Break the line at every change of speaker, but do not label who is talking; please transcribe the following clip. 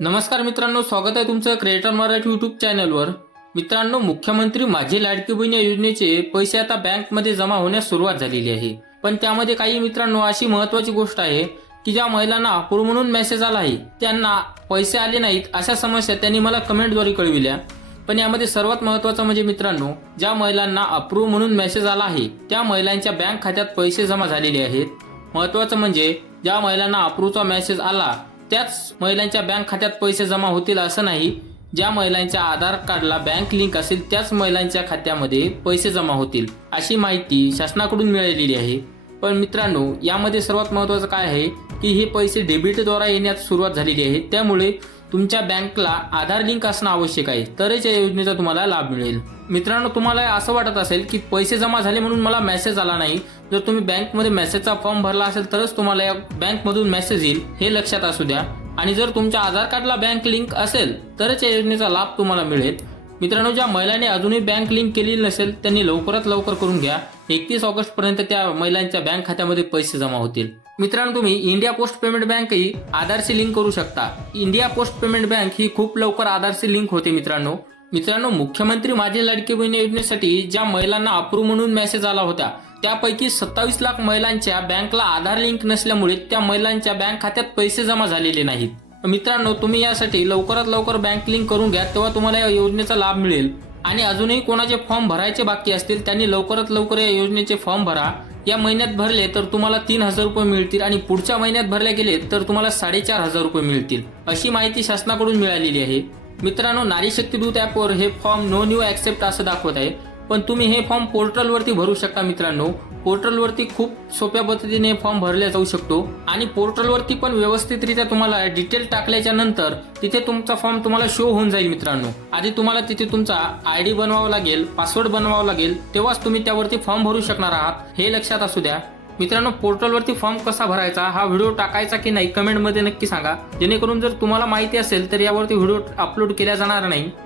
नमस्कार मित्रांनो स्वागत आहे तुमचं क्रिएटर मराठी युट्यूब चॅनलवर मित्रांनो मुख्यमंत्री माझी लाडकी बहीण या योजनेचे पैसे आता बँकमध्ये जमा होण्यास सुरुवात झालेली आहे. पण त्यामध्ये काही मित्रांनो अशी महत्वाची गोष्ट आहे की ज्या महिलांना अप्रूव्ह म्हणून मेसेज आला आहे त्यांना पैसे आले नाहीत अशा समस्या त्यांनी मला कमेंटद्वारे कळविल्या. पण यामध्ये सर्वात महत्वाचं म्हणजे मित्रांनो ज्या महिलांना अप्रूव्ह म्हणून मेसेज आला आहे त्या महिलांच्या बँक खात्यात पैसे जमा झालेले आहेत. महत्वाचं म्हणजे ज्या महिलांना अप्रूव्हचा मेसेज आला त्याच महिलांच्या बँक खात्यात पैसे जमा होतील असं नाही. ज्या महिलांच्या आधार कार्डला बँक लिंक असेल त्याच महिलांच्या खात्यामध्ये पैसे जमा होतील अशी माहिती शासनाकडून मिळालेली आहे. पण मित्रांनो यामध्ये सर्वात महत्वाचं काय आहे की हे पैसे डेबिटद्वारा येण्यास सुरुवात झालेली आहे. त्यामुळे तुमच्या बँकला आधार लिंक असणं आवश्यक आहे. तरच या योजनेचा तुम्हाला लाभ मिळेल. मित्रांनो तुम्हाला असं वाटत असेल की पैसे जमा झाले म्हणून मला मेसेज आला नाही. जर तुम्ही बँकमध्ये मेसेजचा फॉर्म भरला असेल तरच तुम्हाला या बँकमधून मेसेज येईल. हे लक्षात असू द्या. आणि जर तुमच्या आधार कार्डला बँक लिंक असेल तरच या योजनेचा लाभ तुम्हाला मिळेल. मित्रांनो ज्या महिलांनी अजूनही बँक लिंक केलेली नसेल त्यांनी लवकरात लवकर करून घ्या. एकतीस ऑगस्ट पर्यंत त्या महिलांच्या बँक खात्यामध्ये पैसे जमा होतील. मित्रांनो तुम्ही इंडिया पोस्ट पेमेंट बँक ही आधारशी लिंक करू शकता. इंडिया पोस्ट पेमेंट बँक ही खूप लवकर आधारशी लिंक होते मित्रांनो. मित्रांनो मुख्यमंत्री माझे लाडके बहिणी योजनेसाठी ज्या महिलांना अप्रूव्ह म्हणून मेसेज आला होता त्यापैकी सत्तावीस लाख महिलांच्या बँकला आधार लिंक नसल्यामुळे त्या महिलांच्या बँक खात्यात पैसे जमा झालेले नाहीत. मित्रांनो तुम्ही यासाठी लवकरात लवकर बँक लिंक करून घ्या तेव्हा तुम्हाला या योजनेचा लाभ मिळेल. आणि अजूनही कोणाचे फॉर्म भरायचे बाकी असतील त्यांनी लवकरात लवकर या योजनेचे फॉर्म भरा. या महिन्यात भरले तर तुम्हाला तीन हजार रुपये मिळतील आणि पुढच्या महिन्यात भरले गेले तर तुम्हाला साडेचार हजार रुपये मिळतील अशी माहिती शासनाकडून मिळालेली आहे. मित्रांनो नारी शक्तीदूत ॲपवर हे फॉर्म नो न्यू ॲक्सेप्ट असं दाखवत आहे. पण तुम्ही हे फॉर्म पोर्टलवरती भरू शकता मित्रांनो. पोर्टलवरती खूप सोप्या पद्धतीने फॉर्म भरला जाऊ शकतो. आणि पोर्टलवरती पण व्यवस्थितरित्या तुम्हाला डिटेल टाकल्याच्या नंतर तिथे तुमचा फॉर्म तुम्हाला शो होऊन जाईल मित्रांनो. आधी तुम्हाला तिथे तुमचा आय डी बनवावा लागेल पासवर्ड बनवावा लागेल तेव्हाच तुम्ही त्यावरती फॉर्म भरू शकणार आहात. हे लक्षात असू द्या. मित्रांनो पोर्टलवरती फॉर्म कसा भरायचा हा व्हिडिओ टाकायचा की नाही कमेंटमध्ये नक्की सांगा. जेणेकरून जर तुम्हाला माहिती असेल तर यावरती व्हिडिओ अपलोड केला जाणार नाही.